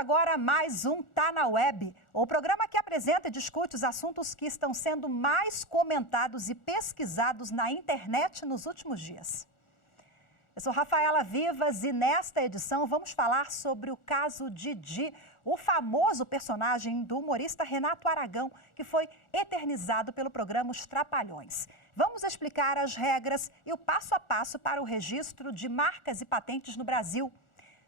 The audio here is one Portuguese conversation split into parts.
Começa agora mais um Tá na Web, o programa que apresenta e discute os assuntos que estão sendo mais comentados e pesquisados na internet nos últimos dias. Eu sou Rafaela Vivas e nesta edição vamos falar sobre o caso Didi, o famoso personagem do humorista Renato Aragão, que foi eternizado pelo programa Os Trapalhões. Vamos explicar as regras e o passo a passo para o registro de marcas e patentes no Brasil.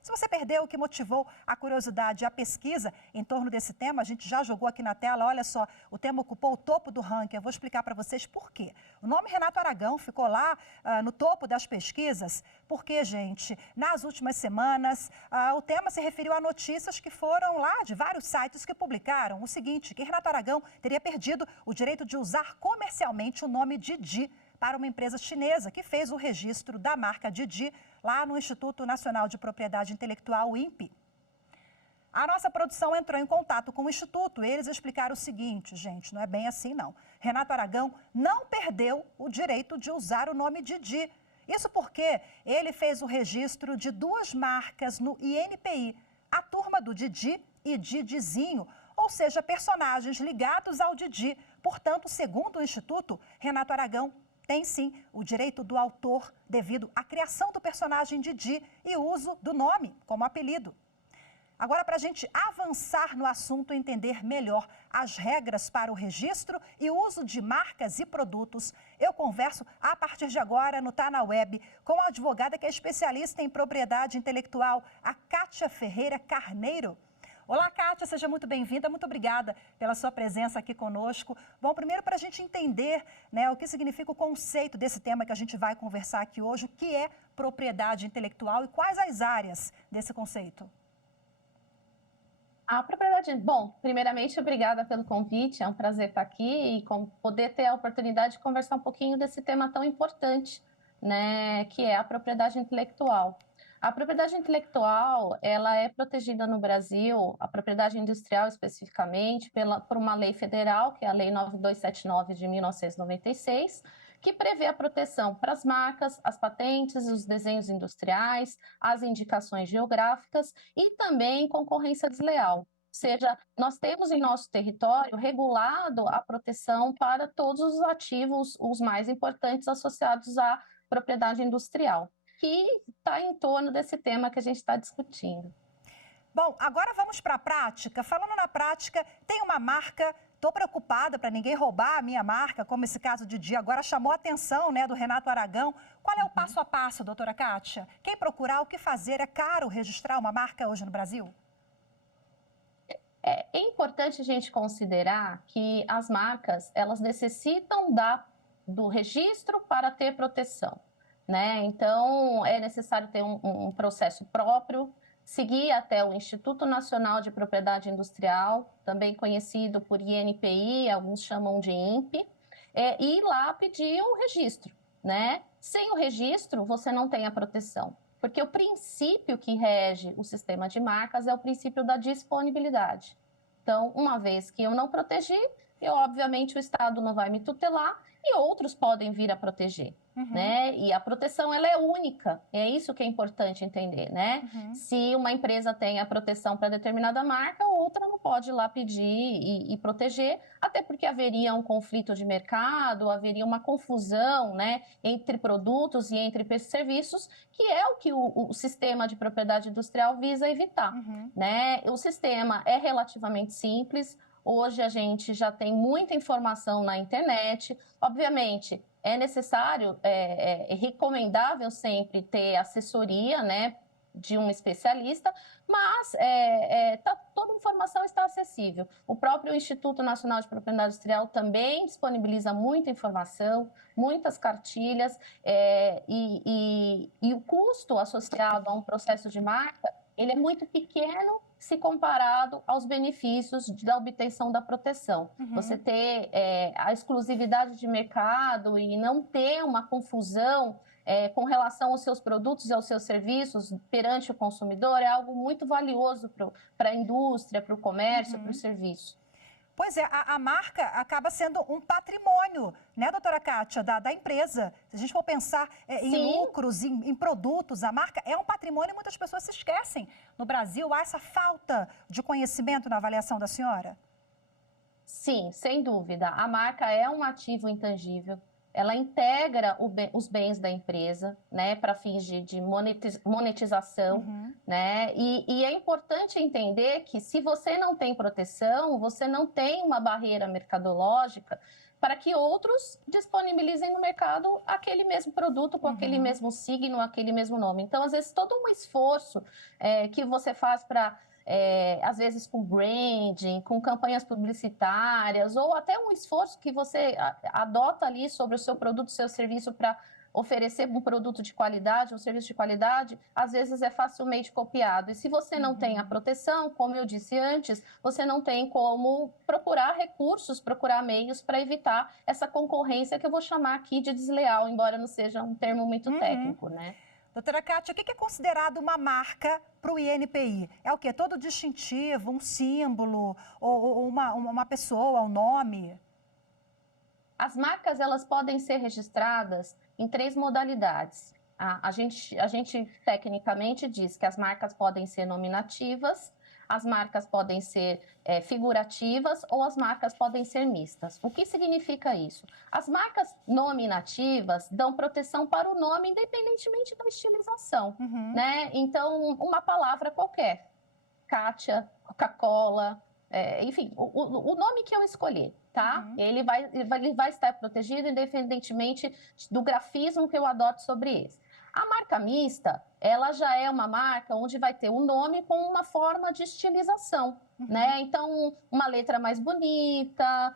Se você perdeu o que motivou a curiosidade e a pesquisa em torno desse tema, a gente já jogou aqui na tela, olha só, o tema ocupou o topo do ranking. Eu vou explicar para vocês por quê. O nome Renato Aragão ficou lá no topo das pesquisas, porque, gente, nas últimas semanas, o tema se referiu a notícias que foram lá de vários sites que publicaram o seguinte, que Renato Aragão teria perdido o direito de usar comercialmente o nome Didi para uma empresa chinesa que fez o registro da marca Didi lá no Instituto Nacional de Propriedade Intelectual, o INPI. A nossa produção entrou em contato com o Instituto. Eles explicaram o seguinte, gente, não é bem assim não. Renato Aragão não perdeu o direito de usar o nome Didi. Isso porque ele fez o registro de duas marcas no INPI, a turma do Didi e Didizinho, ou seja, personagens ligados ao Didi. Portanto, segundo o Instituto, Renato Aragão tem sim o direito do autor devido à criação do personagem Didi e uso do nome como apelido. Agora, para a gente avançar no assunto e entender melhor as regras para o registro e uso de marcas e produtos, eu converso a partir de agora no Tá na Web com a advogada que é especialista em propriedade intelectual, a Kátia Ferreira Carneiro. Olá, Kátia, seja muito bem-vinda, muito obrigada pela sua presença aqui conosco. Bom, primeiro para a gente entender, né, o que significa o conceito desse tema que a gente vai conversar aqui hoje, o que é propriedade intelectual e quais as áreas desse conceito? A propriedade, bom, primeiramente, obrigada pelo convite, é um prazer estar aqui e poder ter a oportunidade de conversar um pouquinho desse tema tão importante, né, que é a propriedade intelectual. A propriedade intelectual, ela é protegida no Brasil, a propriedade industrial especificamente, por uma lei federal, que é a Lei 9279 de 1996, que prevê a proteção para as marcas, as patentes, os desenhos industriais, as indicações geográficas e também concorrência desleal. Ou seja, nós temos em nosso território regulado a proteção para todos os ativos, os mais importantes associados à propriedade industrial, que está em torno desse tema que a gente está discutindo. Bom, agora vamos para a prática. Falando na prática, tem uma marca, estou preocupada para ninguém roubar a minha marca, como esse caso de Didi agora chamou a atenção, né, do Renato Aragão. Qual é o passo a passo, doutora Kátia? Quem procurar, o que fazer? É caro registrar uma marca hoje no Brasil? É importante a gente considerar que as marcas, elas necessitam do registro para ter proteção, né? Então, é necessário ter um processo próprio, seguir até o Instituto Nacional de Propriedade Industrial, também conhecido por INPI, alguns chamam de INPI, e ir lá pedir o registro, né? Sem o registro, você não tem a proteção, porque o princípio que rege o sistema de marcas é o princípio da disponibilidade. Então, uma vez que eu não protegi, obviamente o Estado não vai me tutelar e outros podem vir a proteger, né? E a proteção, ela é única, é isso que é importante entender, né? Se uma empresa tem a proteção para determinada marca, outra não pode ir lá pedir e proteger, até porque haveria um conflito de mercado, haveria uma confusão, né, entre produtos e entre serviços, que é o que o sistema de propriedade industrial visa evitar, né? O sistema é relativamente simples. Hoje a gente já tem muita informação na internet. Obviamente, é necessário, é recomendável sempre ter assessoria, né, de um especialista, mas toda a informação está acessível. O próprio Instituto Nacional de Propriedade Industrial também disponibiliza muita informação, muitas cartilhas, e o custo associado a um processo de marca, ele é muito pequeno se comparado aos benefícios da obtenção da proteção. Você ter a exclusividade de mercado e não ter uma confusão com relação aos seus produtos e aos seus serviços perante o consumidor é algo muito valioso para a indústria, para o comércio, para o serviço. Pois é, a marca acaba sendo um patrimônio, né, doutora Kátia, da empresa. Se a gente for pensar em lucros, em produtos, a marca é um patrimônio e muitas pessoas se esquecem. No Brasil, há essa falta de conhecimento na avaliação da senhora? Sim, sem dúvida. A marca é um ativo intangível. Ela integra os bens da empresa, né, para fins de monetização, né? E é importante entender que se você não tem proteção, você não tem uma barreira mercadológica para que outros disponibilizem no mercado aquele mesmo produto com aquele mesmo signo, aquele mesmo nome. Então, às vezes, todo um esforço que você faz para às vezes com branding, com campanhas publicitárias, ou até um esforço que você adota ali sobre o seu produto, seu serviço para oferecer um produto de qualidade, um serviço de qualidade, às vezes é facilmente copiado. E se você não tem a proteção, como eu disse antes, você não tem como procurar recursos, procurar meios para evitar essa concorrência que eu vou chamar aqui de desleal, embora não seja um termo muito técnico, né? Doutora Kátia, o que é considerado uma marca para o INPI? É o quê? Todo distintivo, um símbolo, ou uma pessoa, um nome? As marcas, elas podem ser registradas em 3 modalidades. A gente tecnicamente diz que as marcas podem ser nominativas, as marcas podem ser figurativas ou as marcas podem ser mistas. O que significa isso? As marcas nominativas dão proteção para o nome, independentemente da estilização, né? Então, uma palavra qualquer, Kátia, Coca-Cola, enfim, o nome que eu escolher, tá? Ele vai estar protegido independentemente do grafismo que eu adote sobre ele. A marca mista, ela já é uma marca onde vai ter um nome com uma forma de estilização, né? Então, uma letra mais bonita,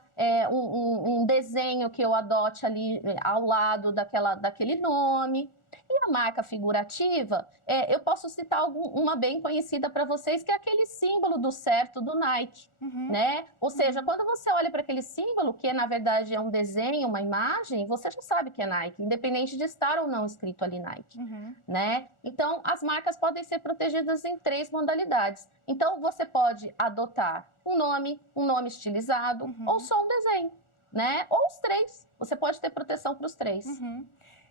um desenho que eu adote ali ao lado daquele nome. E a marca figurativa, eu posso citar uma bem conhecida para vocês, que é aquele símbolo do certo do Nike, né? Ou seja, quando você olha para aquele símbolo, que na verdade é um desenho, uma imagem, você já sabe que é Nike, independente de estar ou não escrito ali Nike, né? Então, as marcas podem ser protegidas em 3 modalidades. Então, você pode adotar um nome estilizado, ou só um desenho, né? Ou os 3. Você pode ter proteção para os 3.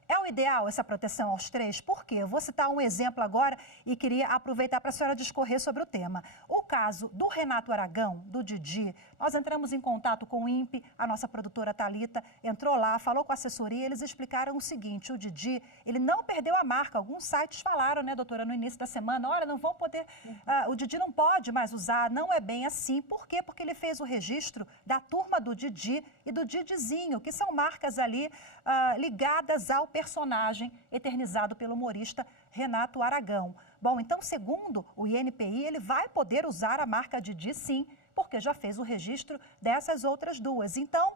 É o ideal essa proteção aos 3? Por quê? Eu vou citar um exemplo agora e queria aproveitar para a senhora discorrer sobre o tema. O caso do Renato Aragão, do Didi, nós entramos em contato com o INPE, a nossa produtora Thalita entrou lá, falou com a assessoria, eles explicaram o seguinte: o Didi, ele não perdeu a marca. Alguns sites falaram, né, doutora, no início da semana, olha, não vão poder, o Didi não pode mais usar, não é bem assim. Por quê? Porque ele fez o registro da turma do Didi e do Didizinho, que são marcas ali ligadas ao personagem eternizado pelo humorista Renato Aragão. Bom, então, segundo o INPI, ele vai poder usar a marca Didi, sim, porque já fez o registro dessas outras 2. Então,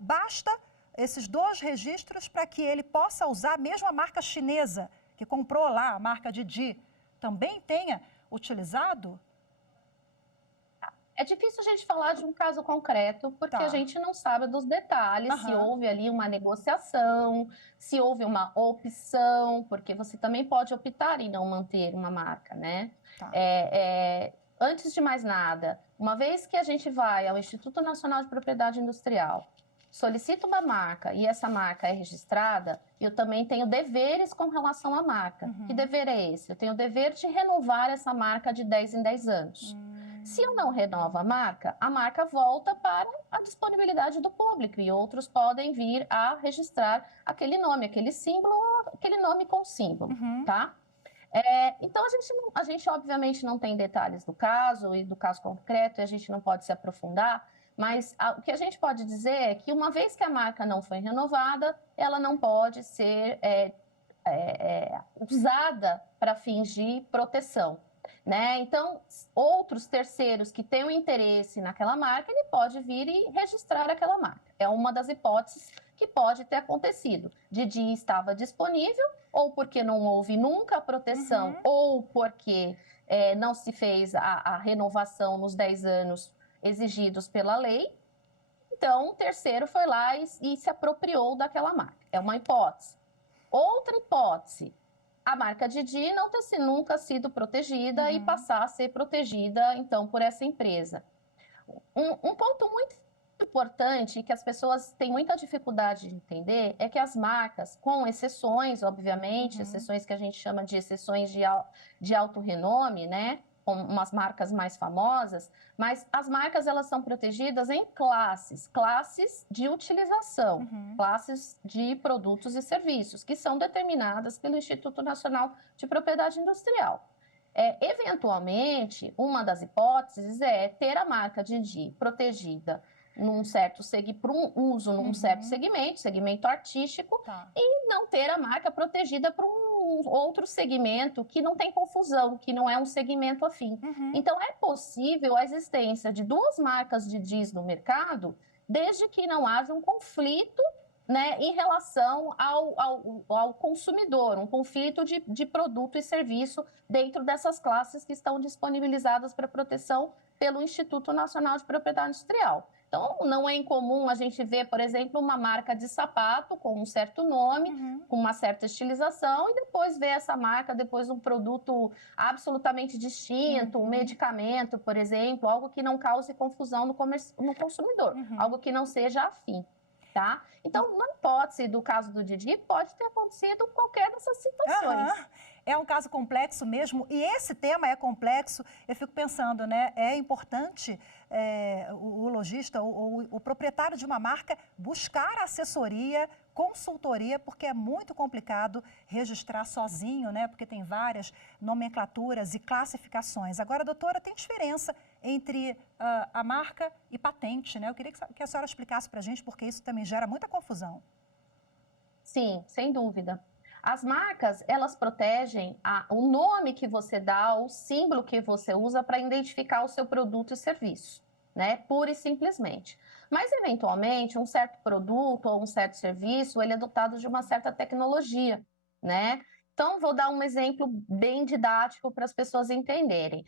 basta esses 2 registros para que ele possa usar mesmo a marca chinesa, que comprou lá a marca Didi, também tenha utilizado? É difícil a gente falar de um caso concreto, porque a gente não sabe dos detalhes, se houve ali uma negociação, se houve uma opção, porque você também pode optar em não manter uma marca, né? Antes de mais nada, uma vez que a gente vai ao Instituto Nacional de Propriedade Industrial, solicita uma marca e essa marca é registrada, eu também tenho deveres com relação à marca. Que dever é esse? Eu tenho o dever de renovar essa marca de 10 em 10 anos. Se eu não renovo a marca volta para a disponibilidade do público e outros podem vir a registrar aquele nome, aquele símbolo, aquele nome com símbolo, tá? Então, a gente obviamente não tem detalhes do caso e do caso concreto e a gente não pode se aprofundar, mas o que a gente pode dizer é que uma vez que a marca não foi renovada, ela não pode ser usada para fins de proteção. Né? Então, outros terceiros que tenham interesse naquela marca, ele pode vir e registrar aquela marca. É uma das hipóteses que pode ter acontecido. Didi estava disponível, ou porque não houve nunca a proteção, ou porque não se fez a renovação nos 10 anos exigidos pela lei. Então, o terceiro foi lá e se apropriou daquela marca. É uma hipótese. Outra hipótese: a marca Didi não ter nunca sido protegida e passar a ser protegida, então, por essa empresa. Um ponto muito importante que as pessoas têm muita dificuldade de entender é que as marcas, com exceções, obviamente, exceções que a gente chama de exceções de alto renome, né? Como umas marcas mais famosas, mas as marcas elas são protegidas em classes de utilização, classes de produtos e serviços, que são determinadas pelo Instituto Nacional de Propriedade Industrial. Eventualmente, uma das hipóteses é ter a marca Didi protegida num certo para um uso num certo segmento artístico, e não ter a marca protegida para um outro segmento que não tem confusão, que não é um segmento afim. Então, é possível a existência de duas marcas Didis no mercado, desde que não haja um conflito, né, em relação ao consumidor, um conflito de produto e serviço dentro dessas classes que estão disponibilizadas para proteção pelo Instituto Nacional de Propriedade Industrial. Então, não é incomum a gente ver, por exemplo, uma marca de sapato com um certo nome, com uma certa estilização, e depois ver essa marca, depois um produto absolutamente distinto, um medicamento, por exemplo, algo que não cause confusão no consumidor, algo que não seja afim. Tá? Então, na hipótese do caso do Didi, pode ter acontecido qualquer dessas situações. É um caso complexo mesmo, e esse tema é complexo. Eu fico pensando, né? É importante o lojista ou o proprietário de uma marca buscar assessoria, consultoria, porque é muito complicado registrar sozinho, né? Porque tem várias nomenclaturas e classificações. Agora, doutora, tem diferença entre a marca e patente, né? Eu queria que a senhora explicasse para a gente, porque isso também gera muita confusão. Sim, sem dúvida. As marcas, elas protegem o nome que você dá, o símbolo que você usa para identificar o seu produto e serviço, né? Pura e simplesmente. Mas, eventualmente, um certo produto ou um certo serviço, ele é dotado de uma certa tecnologia, né? Então, vou dar um exemplo bem didático para as pessoas entenderem.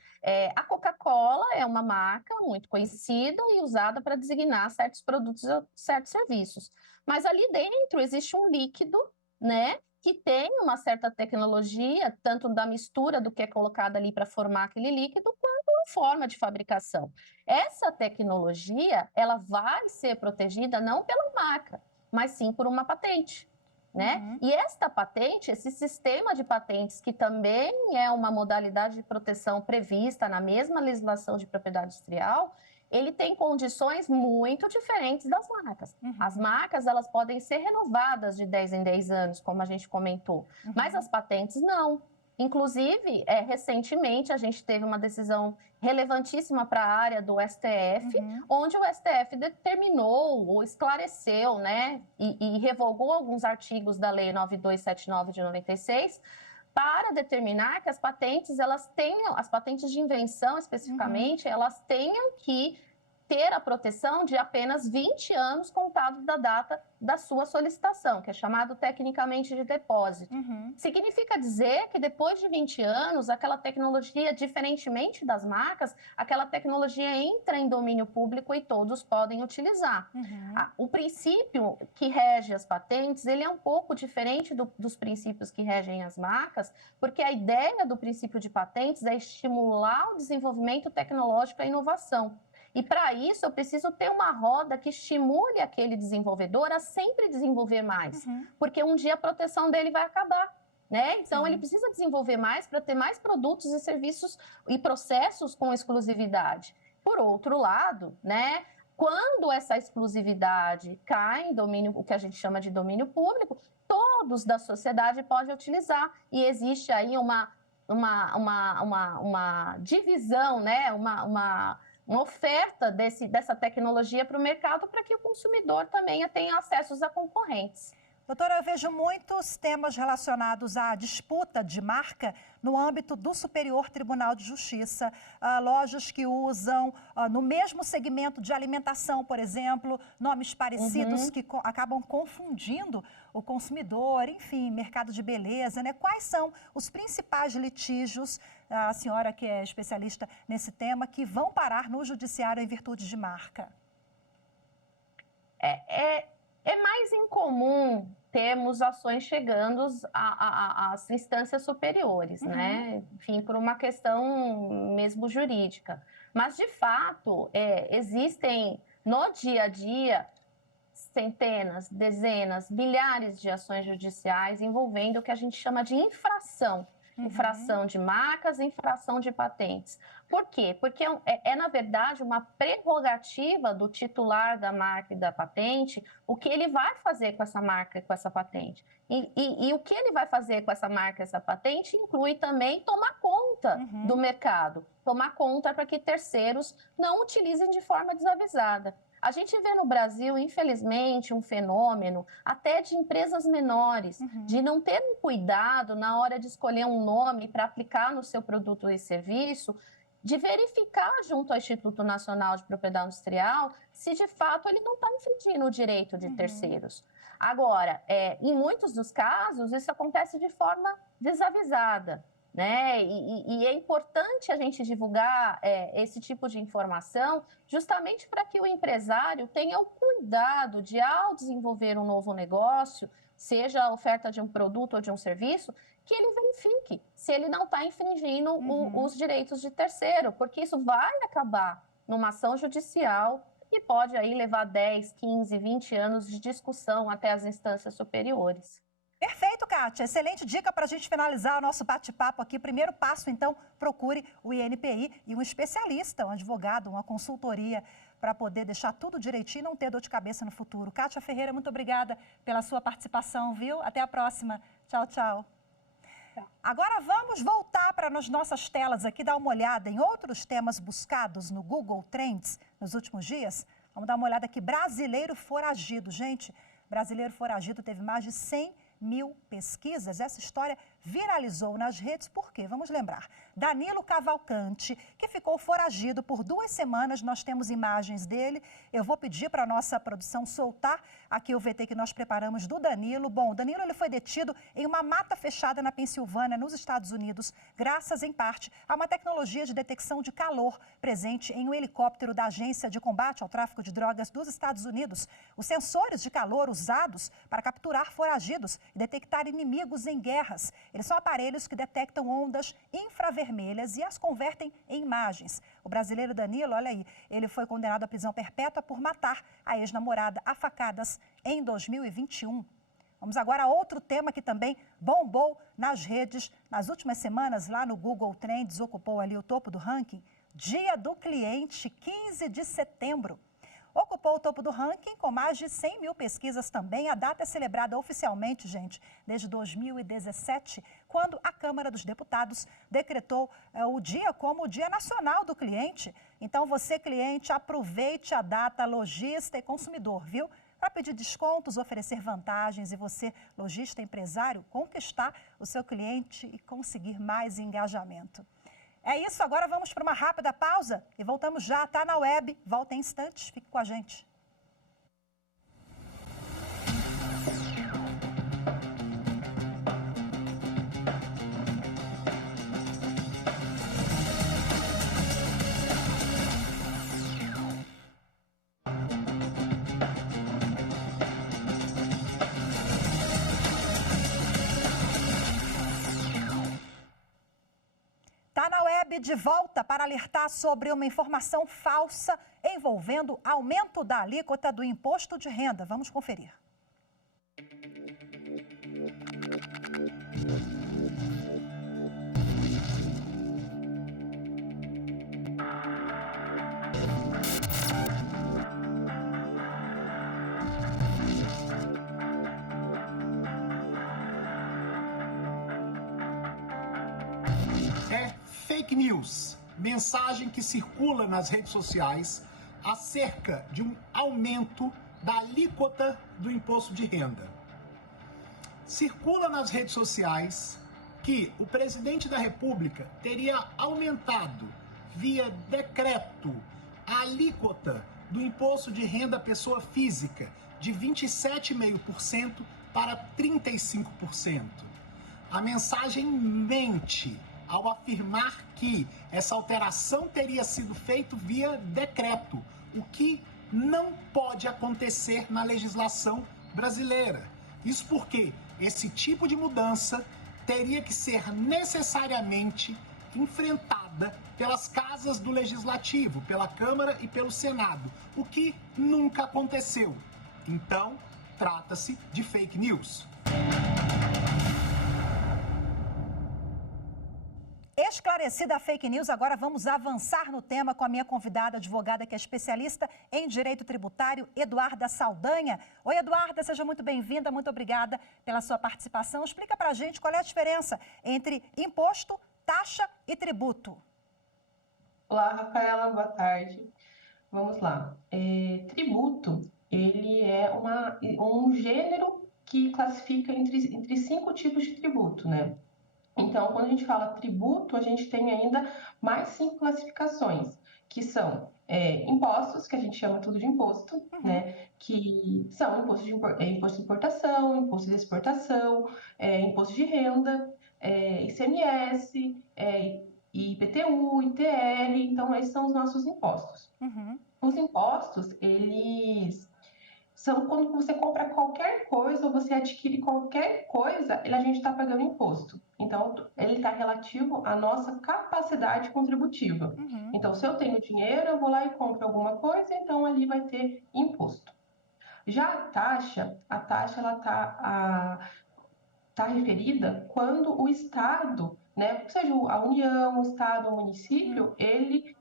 A Coca-Cola é uma marca muito conhecida e usada para designar certos produtos ou certos serviços. Mas ali dentro existe um líquido, né? Que tem uma certa tecnologia, tanto da mistura do que é colocado ali para formar aquele líquido, quanto a forma de fabricação. Essa tecnologia, ela vai ser protegida não pela marca, mas sim por uma patente, né? E esta patente, esse sistema de patentes, que também é uma modalidade de proteção prevista na mesma legislação de propriedade industrial, ele tem condições muito diferentes das marcas. As marcas, elas podem ser renovadas de 10 em 10 anos, como a gente comentou, mas as patentes não. Inclusive, recentemente, a gente teve uma decisão relevantíssima para a área do STF, onde o STF determinou ou esclareceu, né, e revogou alguns artigos da Lei 9279 de 96, para determinar que as patentes, as patentes de invenção especificamente, elas tenham que ter a proteção de apenas 20 anos contados da data da sua solicitação, que é chamado tecnicamente de depósito. Significa dizer que depois de 20 anos, aquela tecnologia, diferentemente das marcas, aquela tecnologia entra em domínio público e todos podem utilizar. O princípio que rege as patentes, ele é um pouco diferente dos princípios que regem as marcas, porque a ideia do princípio de patentes é estimular o desenvolvimento tecnológico e a inovação. E para isso, eu preciso ter uma roda que estimule aquele desenvolvedor a sempre desenvolver mais, porque um dia a proteção dele vai acabar, né? Então, ele precisa desenvolver mais para ter mais produtos e serviços e processos com exclusividade. Por outro lado, né, quando essa exclusividade cai em domínio, o que a gente chama de domínio público, todos da sociedade podem utilizar, e existe aí uma divisão, né, uma oferta dessa tecnologia para o mercado, para que o consumidor também tenha acessos a concorrentes. Doutora, eu vejo muitos temas relacionados à disputa de marca no âmbito do Superior Tribunal de Justiça. Lojas que usam, no mesmo segmento de alimentação, por exemplo, nomes parecidos que acabam confundindo o consumidor, enfim, mercado de beleza, né? Quais são os principais litígios, a senhora que é especialista nesse tema, que vão parar no judiciário em virtude de marca? É mais incomum termos ações chegando às instâncias superiores, né? Enfim, por uma questão mesmo jurídica. Mas, de fato, existem no dia a dia centenas, dezenas, milhares de ações judiciais envolvendo o que a gente chama de infração. Infração de marcas, infração de patentes. Por quê? Porque na verdade, uma prerrogativa do titular da marca e da patente o que ele vai fazer com essa marca e com essa patente. E o que ele vai fazer com essa marca e essa patente inclui também tomar conta do mercado, tomar conta para que terceiros não utilizem de forma desavisada. A gente vê no Brasil, infelizmente, um fenômeno até de empresas menores, de não ter um cuidado na hora de escolher um nome para aplicar no seu produto e serviço, de verificar junto ao Instituto Nacional de Propriedade Industrial se de fato ele não está infringindo o direito de terceiros. Agora, em muitos dos casos, isso acontece de forma desavisada. Né? E é importante a gente divulgar esse tipo de informação justamente para que o empresário tenha o cuidado de, ao desenvolver um novo negócio, seja a oferta de um produto ou de um serviço, que ele verifique se ele não está infringindo os direitos de terceiro, porque isso vai acabar numa ação judicial e pode aí levar 10, 15, 20 anos de discussão até as instâncias superiores. Perfeito, Kátia. Excelente dica para a gente finalizar o nosso bate-papo aqui. Primeiro passo, então, procure o INPI e um especialista, um advogado, uma consultoria, para poder deixar tudo direitinho e não ter dor de cabeça no futuro. Kátia Ferreira, muito obrigada pela sua participação, viu? Até a próxima. Tchau, tchau. Agora vamos voltar para as nossas telas aqui, dar uma olhada em outros temas buscados no Google Trends nos últimos dias. Vamos dar uma olhada aqui. Brasileiro foragido. Gente, brasileiro foragido teve mais de 100.000 pesquisas. Essa história viralizou nas redes, por quê? Vamos lembrar. Danilo Cavalcante, que ficou foragido por 2 semanas, nós temos imagens dele. Eu vou pedir para a nossa produção soltar aqui o VT que nós preparamos do Danilo. Bom, o Danilo ele foi detido em uma mata fechada na Pensilvânia, nos Estados Unidos, graças, em parte, a uma tecnologia de detecção de calor presente em um helicóptero da Agência de Combate ao Tráfico de Drogas dos Estados Unidos. Os sensores de calor usados para capturar foragidos e detectar inimigos em guerras. Eles são aparelhos que detectam ondas infravermelhas e as convertem em imagens. O brasileiro Danilo, olha aí, ele foi condenado à prisão perpétua por matar a ex-namorada a facadas em 2021. Vamos agora a outro tema que também bombou nas redes nas últimas semanas, lá no Google Trends, ocupou ali o topo do ranking. Dia do Cliente, 15 de setembro. Ocupou o topo do ranking com mais de 100.000 pesquisas também. A data é celebrada oficialmente, gente, desde 2017, quando a Câmara dos Deputados decretou o dia como o Dia Nacional do Cliente. Então, você, cliente, aproveite a data, lojista e consumidor, viu? Para pedir descontos, oferecer vantagens e você, lojista, empresário, conquistar o seu cliente e conseguir mais engajamento. É isso, agora vamos para uma rápida pausa e voltamos já. Tá na web, volta em instantes, fique com a gente. De volta para alertar sobre uma informação falsa envolvendo aumento da alíquota do imposto de renda. Vamos conferir. Fake news, mensagem que circula nas redes sociais acerca de um aumento da alíquota do imposto de renda. Circula nas redes sociais que o presidente da República teria aumentado, via decreto, a alíquota do imposto de renda à pessoa física de 27,5% para 35%. A mensagem mente ao afirmar que essa alteração teria sido feita via decreto, o que não pode acontecer na legislação brasileira. Isso porque esse tipo de mudança teria que ser necessariamente enfrentada aprovada pelas casas do Legislativo, pela Câmara e pelo Senado, o que nunca aconteceu. Então, trata-se de fake news. Esclarecida a fake news, agora vamos avançar no tema com a minha convidada advogada, que é especialista em direito tributário, Eduarda Saldanha. Oi, Eduarda, seja muito bem-vinda, muito obrigada pela sua participação. Explica pra gente qual é a diferença entre imposto, taxa e tributo. Olá, Rafaela, boa tarde. Vamos lá. Tributo, ele é um gênero que classifica entre 5 tipos de tributo, né? Então, quando a gente fala tributo, a gente tem ainda mais 5 classificações, que são impostos, que a gente chama tudo de imposto, né? Que são imposto de importação, imposto de exportação, imposto de renda, ICMS, IPTU, ITL, então esses são os nossos impostos. Os impostos, eles são quando você compra qualquer coisa ou você adquire qualquer coisa, a gente está pagando imposto. Então, ele está relativo à nossa capacidade contributiva. Então, se eu tenho dinheiro, eu vou lá e compro alguma coisa, então ali vai ter imposto. Já a taxa ela está referida quando o Estado, né, seja a União, o Estado ou o município, ele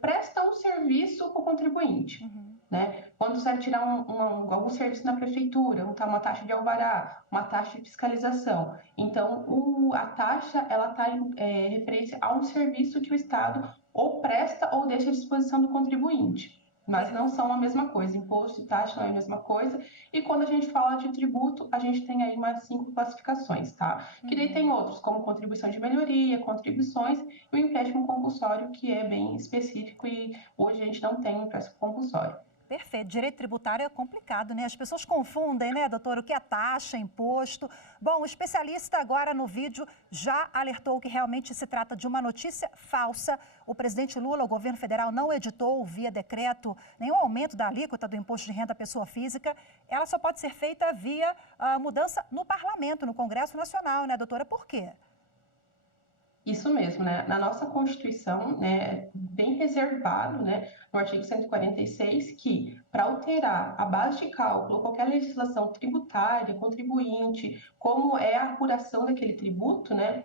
presta um serviço para o contribuinte. Né? Quando você vai tirar algum serviço na prefeitura, uma taxa de alvará, uma taxa de fiscalização. Então, a taxa ela está em referência a um serviço que o Estado ou presta ou deixa à disposição do contribuinte. Mas não são a mesma coisa, imposto e taxa não é a mesma coisa. E quando a gente fala de tributo, a gente tem aí mais 5 classificações, tá? Que daí tem outros, como contribuição de melhoria, contribuições e o empréstimo compulsório, que é bem específico e hoje a gente não tem um empréstimo compulsório. Perfeito. Direito tributário é complicado, né? As pessoas confundem, né, doutora, o que é taxa, imposto. Bom, o especialista agora no vídeo já alertou que realmente se trata de uma notícia falsa. O presidente Lula, o governo federal, não editou via decreto nenhum aumento da alíquota do imposto de renda à pessoa física. Ela só pode ser feita via mudança no parlamento, no Congresso Nacional, né, doutora? Por quê? Isso mesmo, né? Na nossa Constituição, né, bem reservado, né, no artigo 146, que para alterar a base de cálculo, qualquer legislação tributária, contribuinte, como é a apuração daquele tributo, né,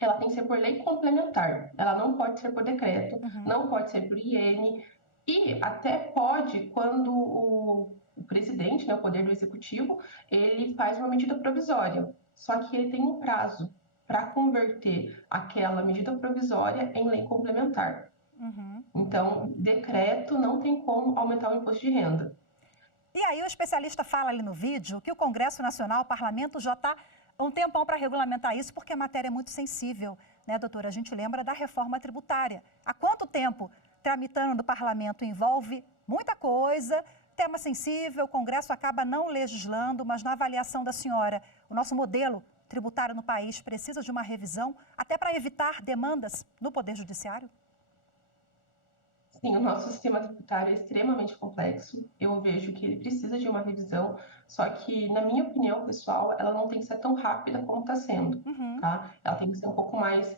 ela tem que ser por lei complementar. Ela não pode ser por decreto, não pode ser por IN, e até pode quando o presidente, né, o poder do executivo, ele faz uma medida provisória, só que ele tem um prazo para converter aquela medida provisória em lei complementar. Então, decreto não tem como aumentar o imposto de renda. E aí o especialista fala ali no vídeo que o Congresso Nacional, o parlamento, já está um tempão para regulamentar isso, porque a matéria é muito sensível, né, doutora? A gente lembra da reforma tributária. Há quanto tempo tramitando no parlamento envolve muita coisa, tema sensível, o Congresso acaba não legislando, mas na avaliação da senhora, o nosso modelo tributário no país precisa de uma revisão, até para evitar demandas no Poder Judiciário? Sim, o nosso sistema tributário é extremamente complexo. Eu vejo que ele precisa de uma revisão, só que, na minha opinião pessoal, ela não tem que ser tão rápida como está sendo, tá? Ela tem que ser um pouco mais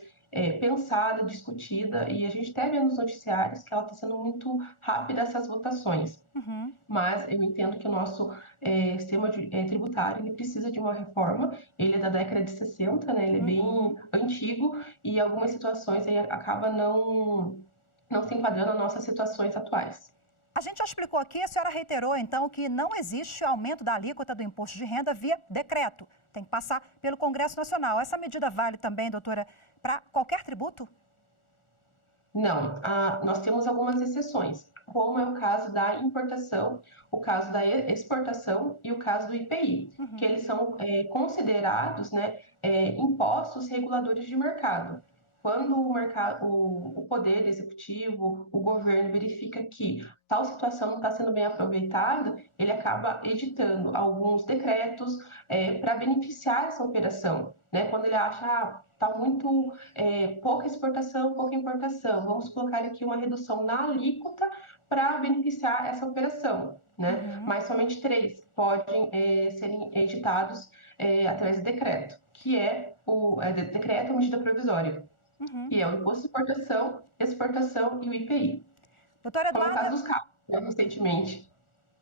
pensada, discutida, e a gente até vê nos noticiários que ela está sendo muito rápida essas votações. Mas eu entendo que o nosso sistema tributário ele precisa de uma reforma. Ele é da década de 60, né? Ele é bem antigo e algumas situações aí acaba não se enquadrando nas nossas situações atuais. A gente já explicou aqui, a senhora reiterou então que não existe aumento da alíquota do imposto de renda via decreto. Tem que passar pelo Congresso Nacional. Essa medida vale também, doutora, para qualquer tributo? Não, nós temos algumas exceções, como é o caso da importação, o caso da exportação e o caso do IPI, que eles são considerados, né, impostos reguladores de mercado. Quando o poder executivo, o governo verifica que tal situação não está sendo bem aproveitada, ele acaba editando alguns decretos para beneficiar essa operação, né? Quando ele acha está muito pouca exportação, pouca importação, vamos colocar aqui uma redução na alíquota para beneficiar essa operação, né? Mas somente 3 podem serem editados através de decreto, que é o decreto ou medida provisória. que é o imposto de importação, exportação e o IPI. Doutora Como no Eduarda, caso dos carros, né, recentemente.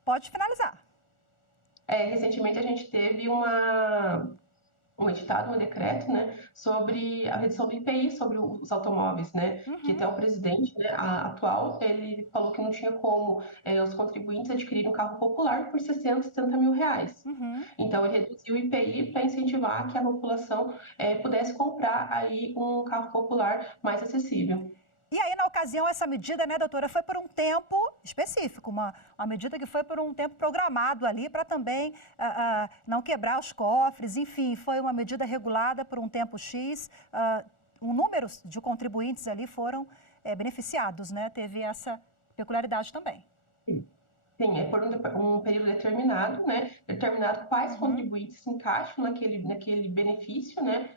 pode finalizar. Recentemente a gente teve um editado, um decreto, né, sobre a redução do IPI sobre os automóveis, né, que até o presidente, né, atual, ele falou que não tinha como os contribuintes adquirirem um carro popular por 60, 70 mil reais. Então, ele reduziu o IPI para incentivar que a população pudesse comprar aí um carro popular mais acessível. E aí, na ocasião, essa medida, né, doutora, foi por um tempo específico, uma medida que foi por um tempo programado ali para também não quebrar os cofres, enfim, foi uma medida regulada por um tempo X, um número de contribuintes ali foram beneficiados, né, teve essa peculiaridade também. Sim, é por um período determinado, né, determinado quais contribuintes se encaixam naquele benefício, né,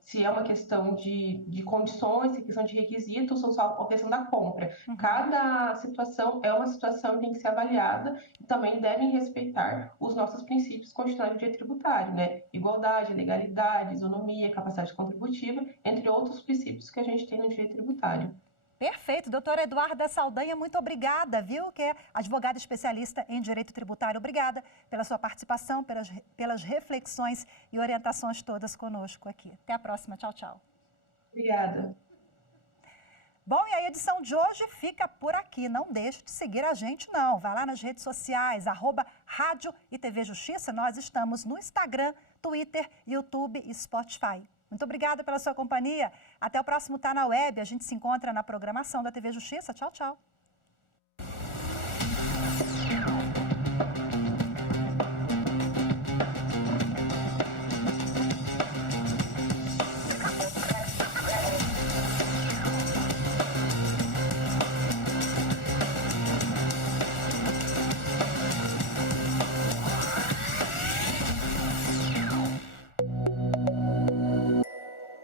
se é uma questão de condições, se é questão de requisitos ou só a questão da compra. Cada situação é uma situação que tem que ser avaliada e também devem respeitar os nossos princípios constitucionais do direito tributário, né? Igualdade, legalidade, isonomia, capacidade contributiva, entre outros princípios que a gente tem no direito tributário. Perfeito. Doutora Eduarda Saldanha, muito obrigada, viu? Que é advogada especialista em direito tributário. Obrigada pela sua participação, pelas reflexões e orientações todas conosco aqui. Até a próxima. Tchau, tchau. Obrigada. Bom, e a edição de hoje fica por aqui. Não deixe de seguir a gente, não. Vai lá nas redes sociais, @Rádio e TV Justiça. Nós estamos no Instagram, Twitter, YouTube e Spotify. Muito obrigada pela sua companhia. Até o próximo Tá na Web. A gente se encontra na programação da TV Justiça. Tchau, tchau.